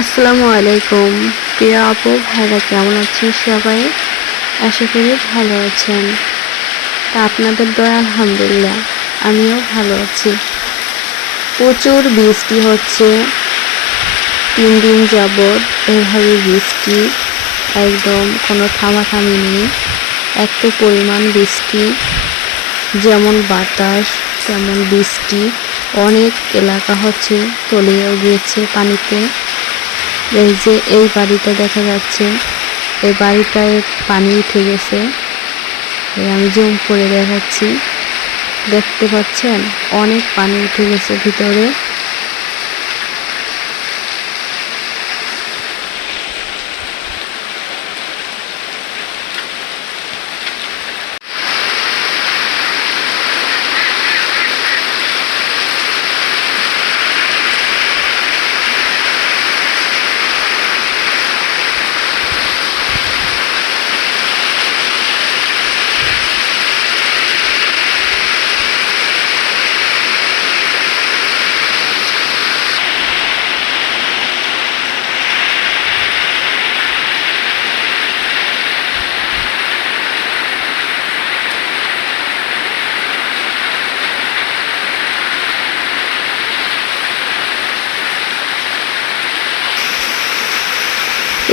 আসসালামু আলাইকুম। প্রিয় আপু ভাইরা, কেমন আছেন সবাই? আশা করি ভালো আছেন। তা আপনাদের দয়া আলহামদুলিল্লাহ আমিও ভালো আছি। প্রচুর বৃষ্টি হচ্ছে, 3 দিন যাবৎ এভাবে বৃষ্টি, একদম কোনো থামাথামি নেই। এত পরিমাণ বৃষ্টি, যেমন বাতাস তেমন বৃষ্টি। অনেক এলাকা হচ্ছে তলিয়েও গিয়েছে পানিতে। এই যে এই বাড়িটা দেখা যাচ্ছে, এই বাড়িটায় পানি উঠে গেছে। আমি জুম করে দেখাচ্ছি, দেখতে পাচ্ছেন অনেক পানি উঠে গেছে ভিতরে।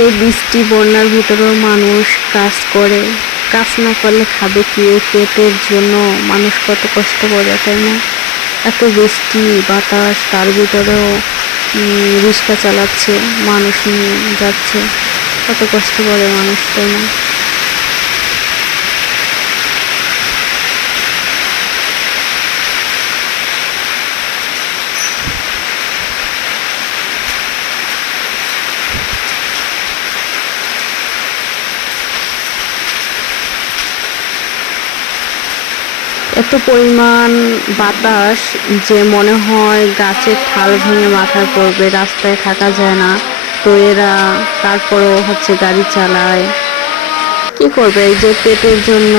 এই বৃষ্টি বন্যার ভিতরেও মানুষ কাজ করে, কাজ না করলে খাবে কি? এই পেটের জন্য মানুষ কত কষ্ট করে, তাই না? এত বৃষ্টি বাতাস, তার ভিতরেও রিক্সা চালাচ্ছে, মানুষ নিয়ে যাচ্ছে, কত কষ্ট করে মানুষ, তাই না? এত পরিমাণ বাতাস যে মনে হয় গাছের ঠাল ভেঙে মাথায় পড়বে, রাস্তায় থাকা যায় না। তো এরা তারপরও গাড়ি চালায়, কি করবে? এই যে পেটের জন্য